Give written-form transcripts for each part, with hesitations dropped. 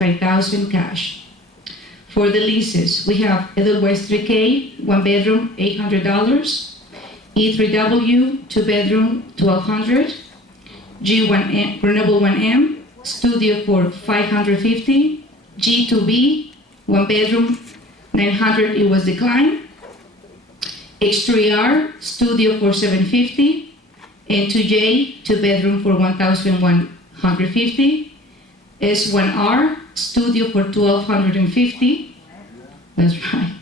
5,000 cash. For the leases, we have Edelweiss 3K, 1 bedroom, $800. E3W, 2 bedroom, $1,200. G1M, Renewable 1M, studio for $550. G2B, 1 bedroom, $900. It was declined. H3R, studio for $750. And 2J, 2 bedroom for $1,150. S1R, studio for $1,250. That's right.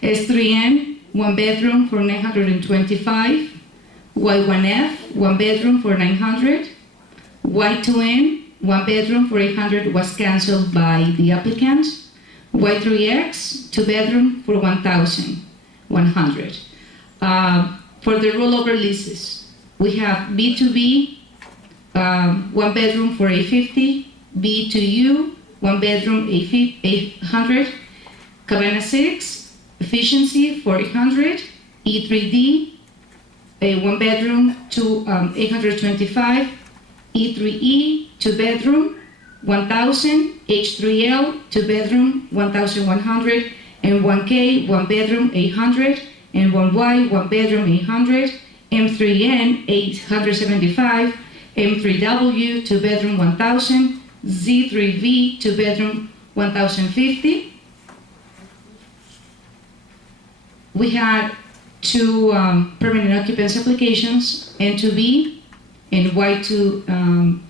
S3N, 1 bedroom for $925. Y1F, 1 bedroom for $900. Y2N, 1 bedroom for $800 was canceled by the applicant. Y3X, 2 bedroom for $1,100. For the rollover leases, we have B2B, 1 bedroom for $850. B2U, 1 bedroom, $800. Cabana 6, efficiency for $800. E3D, 1 bedroom to $825. E3E, 2 bedroom, $1,000. H3L, 2 bedroom, $1,100. And 1K, 1 bedroom, $800. And 1Y, 1 bedroom, $800. M3N, $875. M3W, 2 bedroom, $1,000. Z3V, 2 bedroom, $1,050. We had 2 permanent occupancy applications, N2B and Y2 and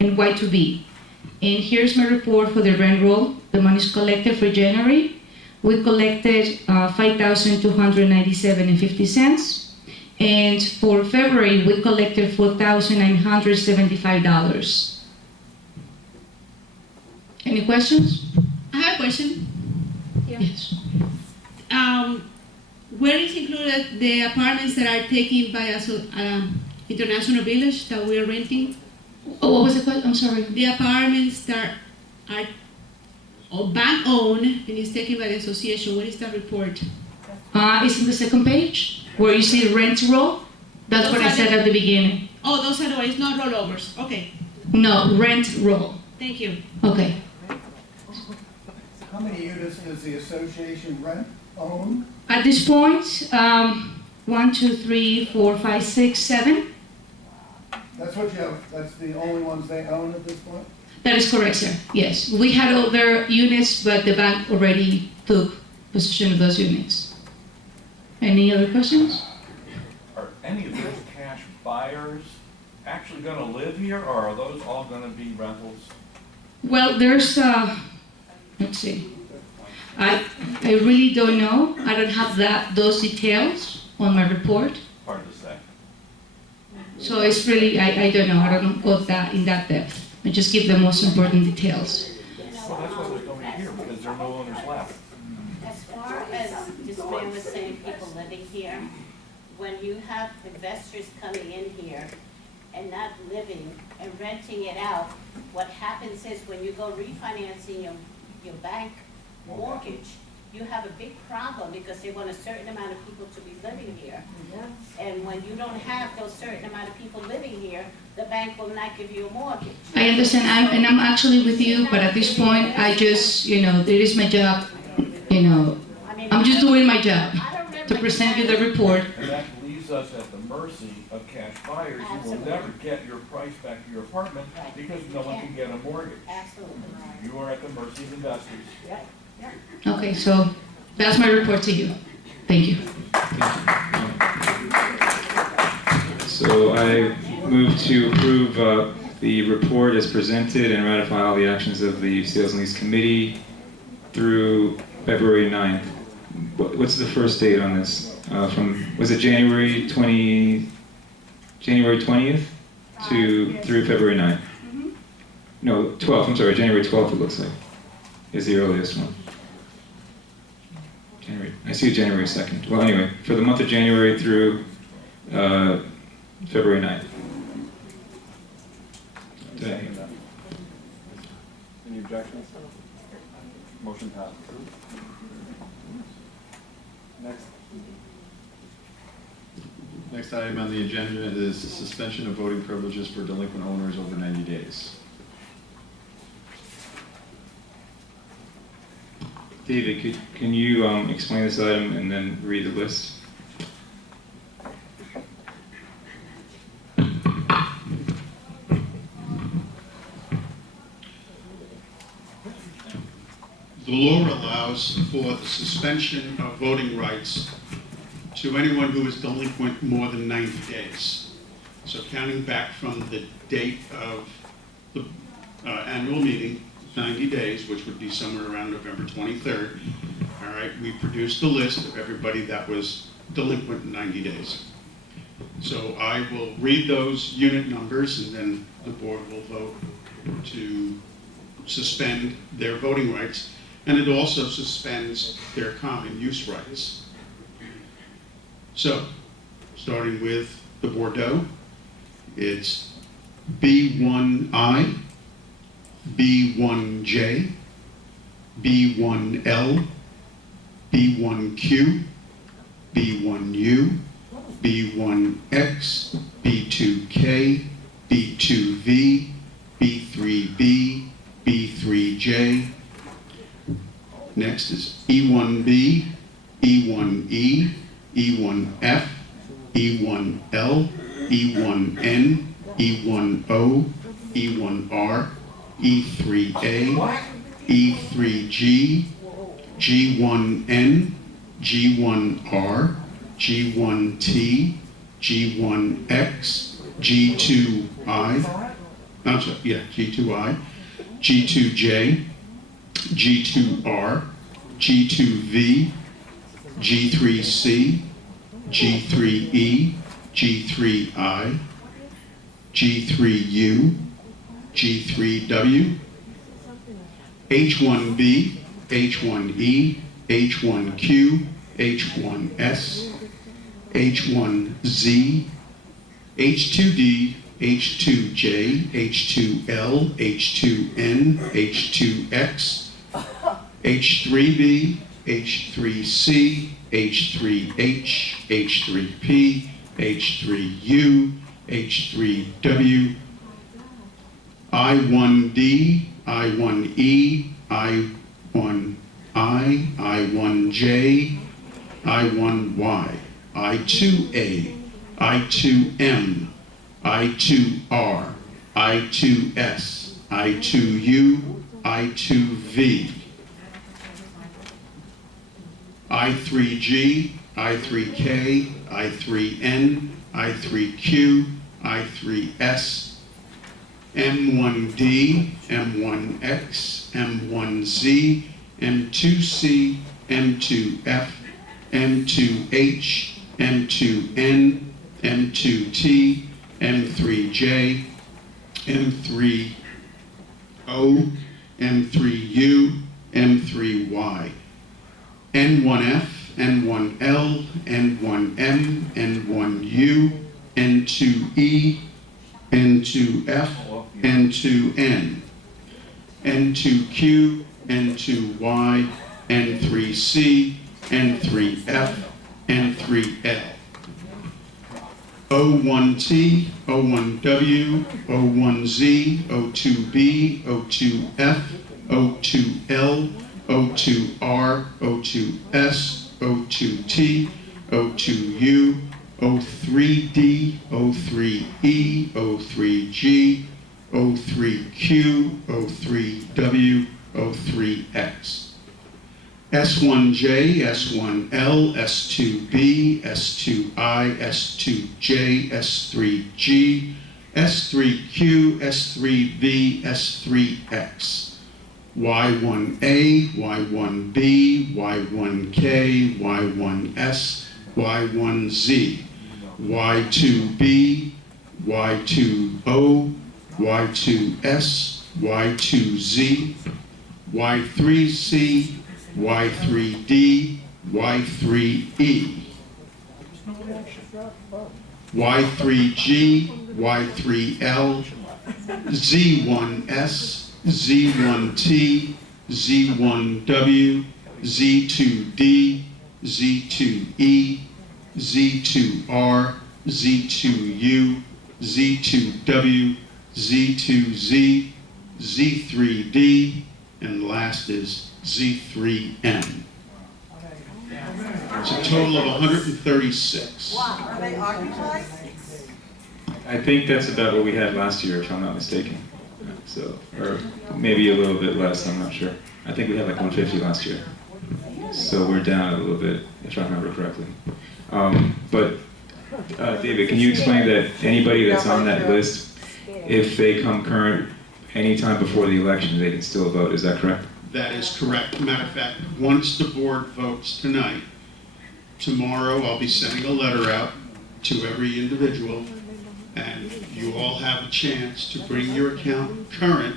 Y2B. And here's my report for the rent roll. The money is collected for January. We collected $5,297.50. And for February, we collected $4,975. Any questions? I have a question. Yeah. Yes. Where is included the apartments that are taken by International Village that we are renting? Oh, what was the question? I'm sorry. The apartments that are bank owned and is taken by the association. What is that report? It's in the second page where you see rent roll. That's what I said at the beginning. Oh, those are the ones, not rollovers. Okay. No, rent roll. Thank you. Okay. How many units does the association own? At this point, 1, 2, 3, 4, 5, 6, 7. That's what you have, that's the only ones they own at this point? That is correct, sir. Yes. We had other units, but the bank already took possession of those units. Any other questions? Are any of those cash buyers actually going to live here, or are those all going to be rentals? Well, there's, let's see. I really don't know. I don't have those details on my report. Hard to say. So it's really, I don't know. I don't go in that depth. I just give the most important details. Well, that's why they're coming here, because there are no owners left. As far as this man was saying, people living here, when you have investors coming in here and not living and renting it out, what happens is when you go refinancing your bank mortgage, you have a big problem because they want a certain amount of people to be living here. And when you don't have those certain amount of people living here, the bank will not give you a mortgage. I understand, I'm actually with you, but at this point, I just, it is my job, I'm just doing my job to present you the report. And that leaves us at the mercy of cash buyers. You will never get your price back to your apartment because no one can get a mortgage. Absolutely. You are at the mercy of investors. Yep. Okay, so that's my report to you. Thank you. So I move to approve the report as presented and ratify all the actions of the Sales and Lease Committee through February 9th. What's the first date on this? Was it January 20th through February 9th? No, 12th, I'm sorry, January 12th it looks like is the earliest one. I see January 2nd. Well, anyway, for the month of January through February 9th. Any objections? Motion passed. Next item on the agenda is suspension of voting privileges for delinquent owners over 90 days. David, can you explain this item and then read the list? The law allows for the suspension of voting rights to anyone who is delinquent more than 90 days. So counting back from the date of the annual meeting, 90 days, which would be somewhere around November 23rd, all right, we produced a list of everybody that was delinquent in 90 days. So I will read those unit numbers, and then the board will vote to suspend their voting rights, and it also suspends their common use rights. So, starting with the Bordeaux, it's B1I, B1J, B1L, B1Q, B1U, B1X, B2K, B2V, B3B, B3J. Next is E1B, E1E, E1F, E1L, E1N, E1O, E1R, E3A, E3G, G1N, G1R, G1T, G1X, G2I, I'm sorry, yeah, G2I, G2J, G2R, G2V, G3C, G3E, G3I, G3U, G3W, H1B, H1E, H1Q, H1S, H1Z, H2D, H2J, H2L, H2N, H2X, H3B, H3C, H3H, H3P, H3U, H3W, I1D, I1E, I1I, I1J, I1Y, I2A, I2M, I2R, I2S, I2U, I2V, I3G, I3K, I3N, I3Q, I3S, M1D, M1X, M1Z, M2C, M2F, M2H, M2N, M2T, M3J, M3O, M3U, M3Y, N1F, N1L, N1M, N1U, N2E, N2F, N2N, N2Q, N2Y, N3C, N3F, N3L, O1T, O1W, O1Z, O2B, O2F, O2L, O2R, O2S, O2T, O2U, O3D, O3E, O3G, O3Q, O3W, O3X. S1J, S1L, S2B, S2I, S2J, S3G, S3Q, S3V, S3X. Y1A, Y1B, Y1K, Y1S, Y1Z, Y2B, Y2O, Y2S, Y2Z, Y3C, Y3D, Y3E, Y3G, Y3L, Z1S, Z1T, Z1W, Z2D, Z2E, Z2R, Z2U, Z2W, Z2Z, Z3D, and the last is Z3M. It's a total of 136. Are they occupied? I think that's about what we had last year, if I'm not mistaken. So, or maybe a little bit less, I'm not sure. I think we had like 150 last year. So we're down a little bit, if I remember correctly. David, can you explain that anybody that's on that list, if they come current anytime before the election, they can still vote, is that correct? That is correct. Matter of fact, once the board votes tonight, tomorrow I'll be sending a letter out to every individual, and you all have a chance to bring your account current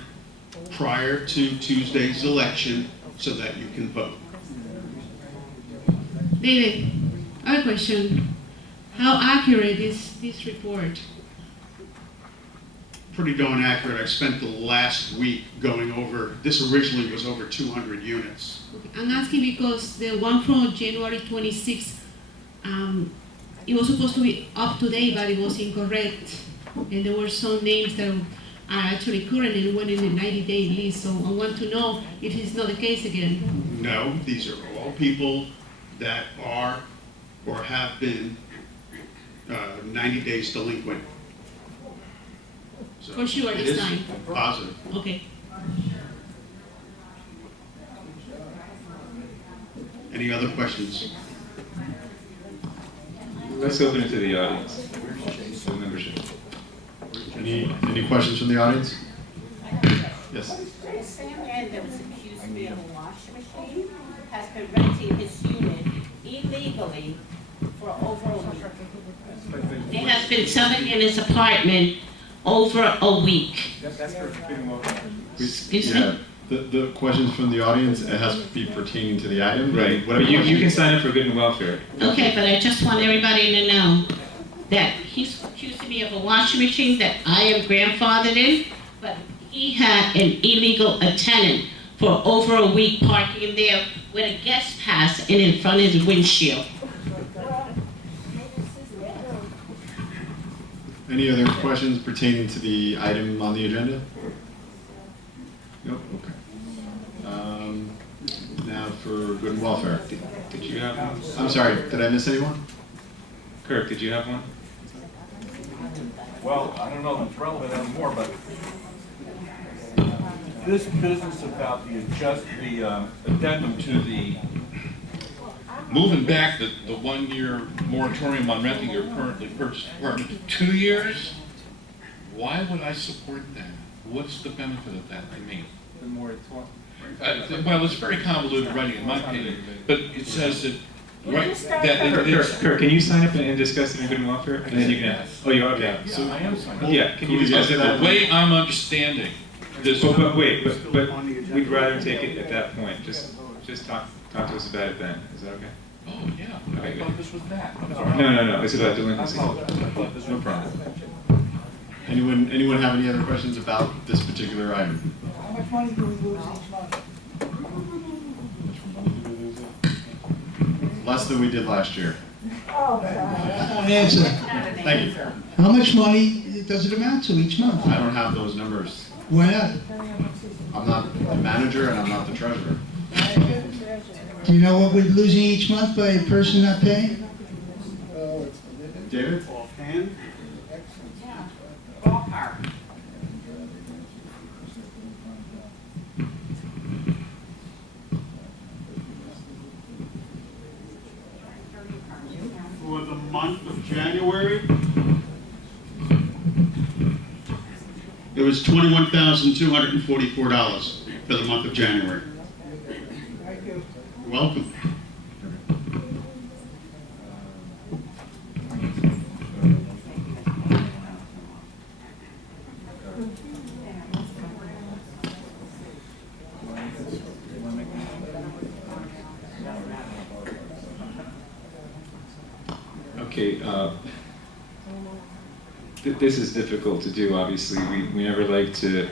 prior to Tuesday's election so that you can vote. David, I have a question. How accurate is this report? Pretty darn accurate. I spent the last week going over, this originally was over 200 units. Okay, I'm asking because the one from January 26th, it was supposed to be up to date, but it was incorrect. And there were some names that are actually current and went in the 90-day list. So I want to know if it's not the case again. No, these are all people that are or have been 90 days delinquent. So For sure, it this is time. positive. Okay. Any other questions? Let's open it to the audience. So membership. Any questions from the audience? Yes. The same man that was accused me of a washing machine has been renting his unit illegally for over a week. He has been selling in his apartment over a week. Excuse me? Yeah, the questions from the audience, it has to be pertaining to the item. Right, Whatever but you question- can sign up for good and welfare. Okay, but I just want everybody to know that he's accusing me of a washing machine that I am grandfathered in, but he had an illegal tenant for over a week parking there with a guest pass and in front of his windshield. Any other questions pertaining to the item on the agenda? Nope, okay. Now for good and welfare. Did you have one? I'm sorry, did I miss anyone? Kirk, did you have one? Well, I don't know if it's relevant anymore, but this business about the addendum to the, Moving back the 1 year moratorium on renting your currently purchased apartment to 2 years, why would I support that? What's the benefit of that to me? The moratorium. Well, it's very convoluted writing in my opinion, but it says that, right, that it's, Kirk, can you sign up and discuss it in good and welfare? And then you can, oh, you're okay. yeah, I am signing up. Yeah, can you Could we discuss get it? to that? the way I'm understanding this. But wait, but we'd rather take it at that point. Just talk to us about it then. Is that okay? Oh, yeah, I okay. thought this was that. I'm sorry. No, it's about I delinquency. apologize. I thought this No was problem. Anyone have any other questions about this particular item? How much money do we lose each month? Less than we did last year. Answer. Thank you. How much money does it amount to each month? I don't have those numbers. Why not? I'm not the manager and I'm not the treasurer. Do you know what we're losing each month by a person not paying? David? Offhand? For the month of January, it was $21,244 for the month of January. Thank you. You're welcome. Okay, this is difficult to do, obviously. We never like to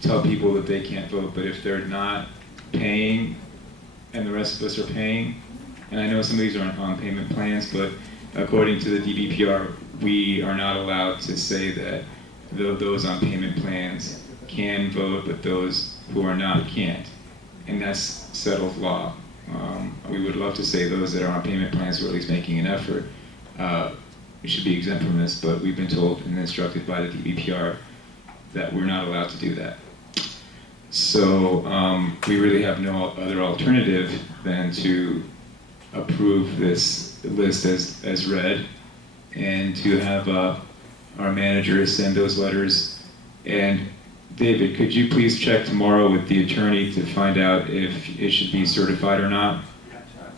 tell people that they can't vote, but if they're not paying and the rest of us are paying, and I know some of these are on payment plans, but according to the DBPR, we are not allowed to say that those on payment plans can vote, but those who are not can't, and that's settled law. We would love to say those that are on payment plans who are at least making an effort should be exempt from this, but we've been told and instructed by the DBPR that we're not allowed to do that. So we really have no other alternative than to approve this list as read, and to have our manager send those letters. And David, could you please check tomorrow with the attorney to find out if it should be certified or not?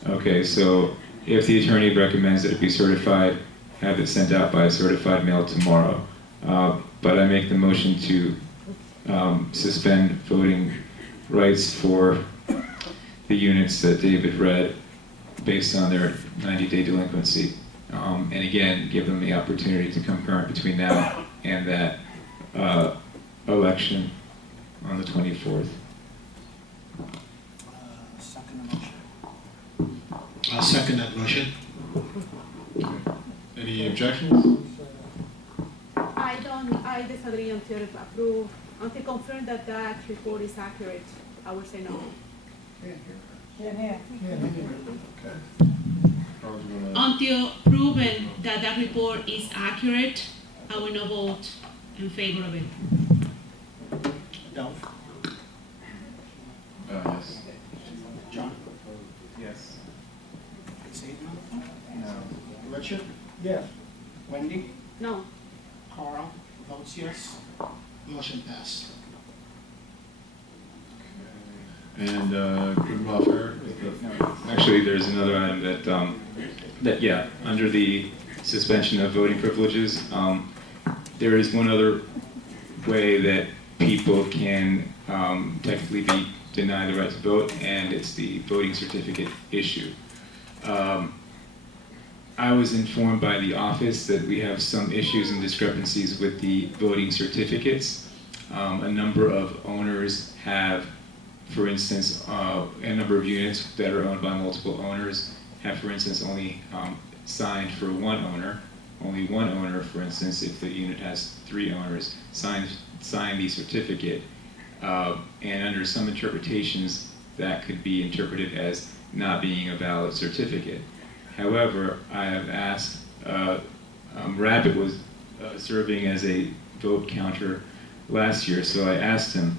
Okay, so if the attorney recommends that it be certified, have it sent out by certified mail tomorrow. But I make the motion to suspend voting rights for the units that David read based on their 90-day delinquency. And again, give them the opportunity to come current between now and that election on the 24th. I'll second that motion. Any objections? I disagree until approved, until confirmed that that report is accurate, I would say no. Carl, do you wanna- Until proven that that report is accurate, I will not vote in favor of it. No. Yes. John? Yes. No. Richard? Yes. Wendy? No. Carl? Votes yes. Motion passed. And good welfare. Actually, there's another item that yeah, under the suspension of voting privileges, there is one other way that people can technically be denied the right to vote, and it's the voting certificate issue. I was informed by the office that we have some issues and discrepancies with the voting certificates. A number of owners have, for instance, a number of units that are owned by multiple owners have, for instance, only signed for one owner. Only one owner, for instance, if the unit has 3 owners, sign the certificate. And under some interpretations, that could be interpreted as not being a valid certificate. However, I have asked, Rabbit was serving as a vote counter last year, so I asked him,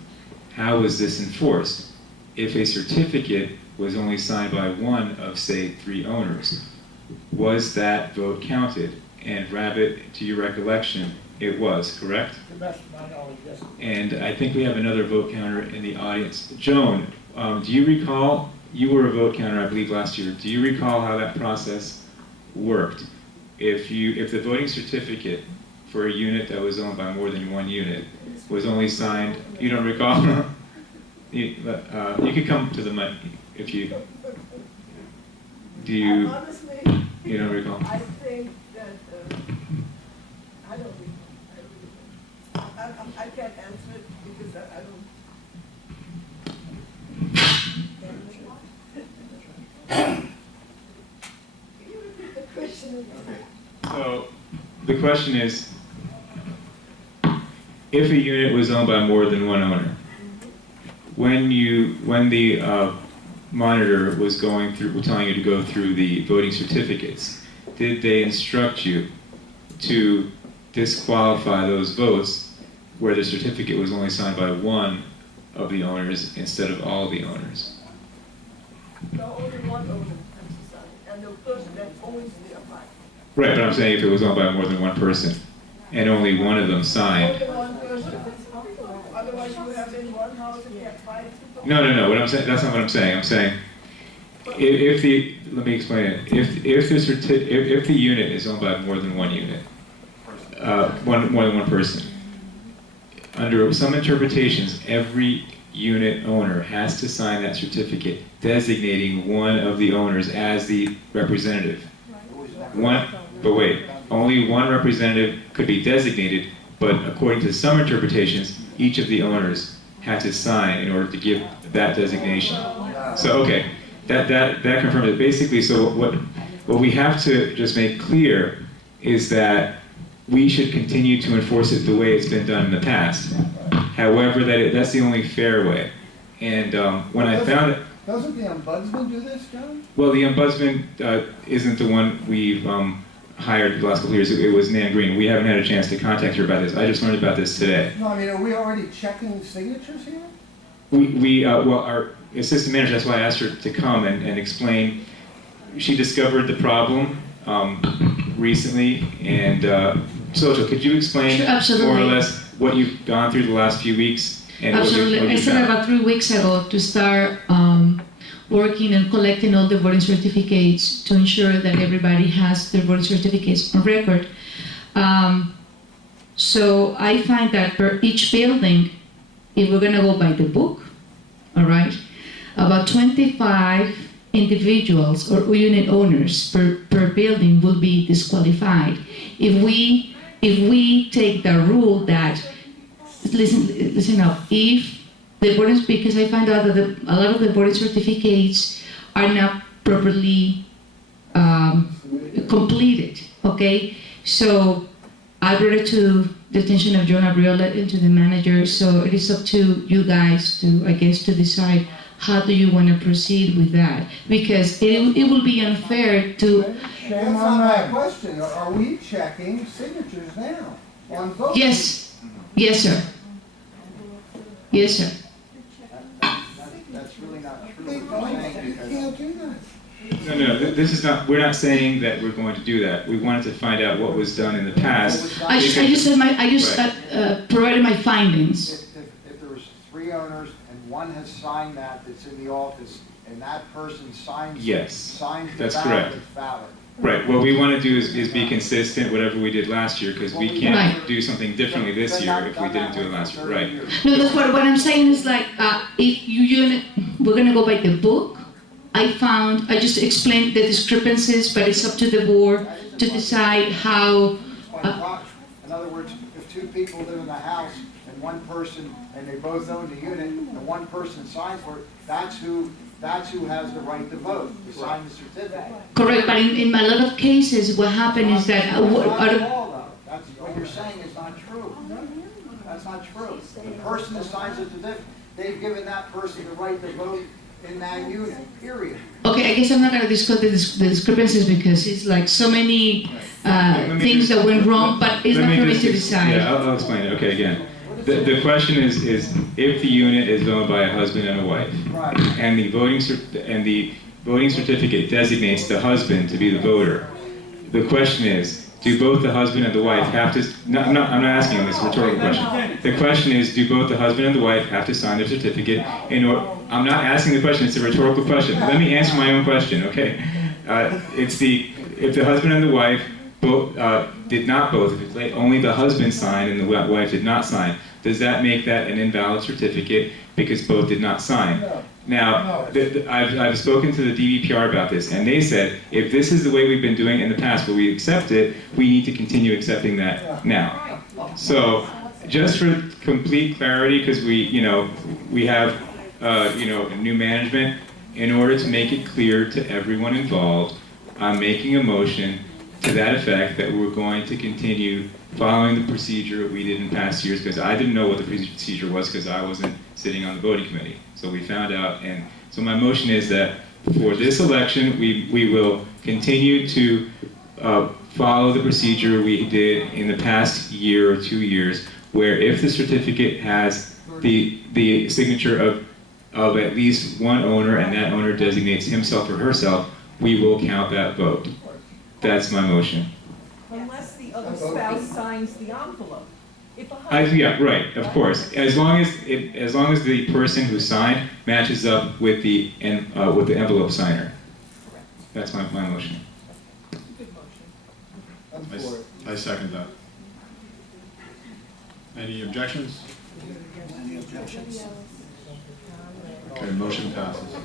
how was this enforced? If a certificate was only signed by one of, say, 3 owners, was that vote counted? And Rabbit, to your recollection, it was, correct? To the best of my knowledge, yes. And I think we have another vote counter in the audience. Joan, do you recall, you were a vote counter, I believe, last year. Do you recall how that process worked? If the voting certificate for a unit that was owned by more than one unit was only signed, you don't recall? You could come to the mic if you, do you, Honestly, you don't recall? I think that, I don't recall. I can't answer it because I don't. Can you repeat the question again? So, the question is, if a unit was owned by more than one owner, when the monitor was going through, telling you to go through the voting certificates, did they instruct you to disqualify those votes where the certificate was only signed by one of the owners instead of all the owners? No, only one owner has to sign, and the person that owns the apartment. Right, but I'm saying if it was owned by more than one person, and only one of them signed. Only one person. Otherwise, you have in one house and you have 5 people. No. What I'm saying, that's not what I'm saying. I'm saying, let me explain it. If the unit is owned by more than one unit, more than one person, under some interpretations, every unit owner has to sign that certificate designating one of the owners as the representative. But wait, only one representative could be designated, but according to some interpretations, each of the owners had to sign in order to give that designation. So, okay, that confirms it. Basically, so what we have to just make clear is that we should continue to enforce it the way it's been done in the past. However, that's the only fair way. And when I found it, Doesn't the ombudsman do this, John? well, the ombudsman isn't the one we've hired the last couple of years. It was Nan Green. We haven't had a chance to contact her about this. I just learned about this today. No, I mean, are we already checking signatures here? Well, our assistant manager, that's why I asked her to come and explain. She discovered the problem recently, and Social, could you explain Sure, absolutely. more or less what you've gone through the last few weeks? And Absolutely. what I you started found? about 3 weeks ago to start working and collecting all the voting certificates to ensure that everybody has their voting certificates on record. So I find that for each building, if we're gonna go by the book, all right, about 25 individuals or unit owners per building will be disqualified. If we take the rule that, listen up, if the voting, because I find out that a lot of the voting certificates are not properly completed, okay? So I brought it to the attention of John Abriola and to the manager, so it is up to you guys to, I guess, to decide how do you want to proceed with that? Because it will be unfair to, That's not my question. Are we checking signatures now on voting? yes, yes, sir. Yes, sir. That's really not true. You can't do that. No, this is not, we're not saying that we're going to do that. We wanted to find out what was done in the past. I just Right. provided my findings. If there was 3 owners and one has signed that's in the office, and that person signs Yes, the that's ballot, correct. it's valid. Right, what we want to do is be consistent, whatever we did last year, because we can't Right. do something differently this year if we didn't do it last year, right? No, that's what I'm saying is like, if we're gonna go by the book. I just explained the discrepancies, but it's up to the board to decide how. In other words, if 2 people live in the house and one person, and they both own the unit, and one person signs for it, that's who has the right to vote, to sign the certificate. Correct, but in a lot of cases, what happened is that That's not law, though. That's what you're saying is not true. That's not true. The person that signs the certificate, they've given that person the right to vote in that unit, period. Okay, I guess I'm not gonna discuss the discrepancies because it's like so many things that went wrong, but it's not for me to decide. Yeah, I'll explain it, okay, again. The question is if the unit is owned by a husband and a wife, Right. and the voting certificate designates the husband to be the voter, the question is, do both the husband and the wife have to, no, I'm not asking this rhetorical question. The question is, do both the husband and the wife have to sign their certificate in order, I'm not asking the question, it's a rhetorical question. Let me answer my own question, okay? If the husband and the wife both, did not both, if only the husband signed and the wife did not sign, does that make that an invalid certificate because both did not sign? Now, I've spoken to the DVPR about this, and they said, if this is the way we've been doing it in the past, but we accept it, we need to continue accepting that now. So, just for complete clarity, because we have, new management, in order to make it clear to everyone involved, I'm making a motion to that effect that we're going to continue following the procedure we did in past years, because I didn't know what the procedure was because I wasn't sitting on the voting committee. So we found out, and so my motion is that for this election, we will continue to follow the procedure we did in the past year or 2 years, where if the certificate has the signature of at least one owner and that owner designates himself or herself, we will count that vote. That's my motion. Unless the other spouse signs the envelope. If a husband, Yeah, right, of course. As long as the person who signed matches up with the envelope signer. That's my motion. good motion. I'm for it. I second that. Any objections? Any objections? Okay, motion passes.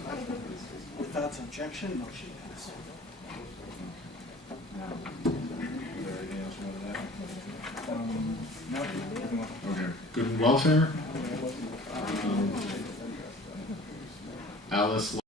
Without objection, motion passes. Okay, good and welfare. Alice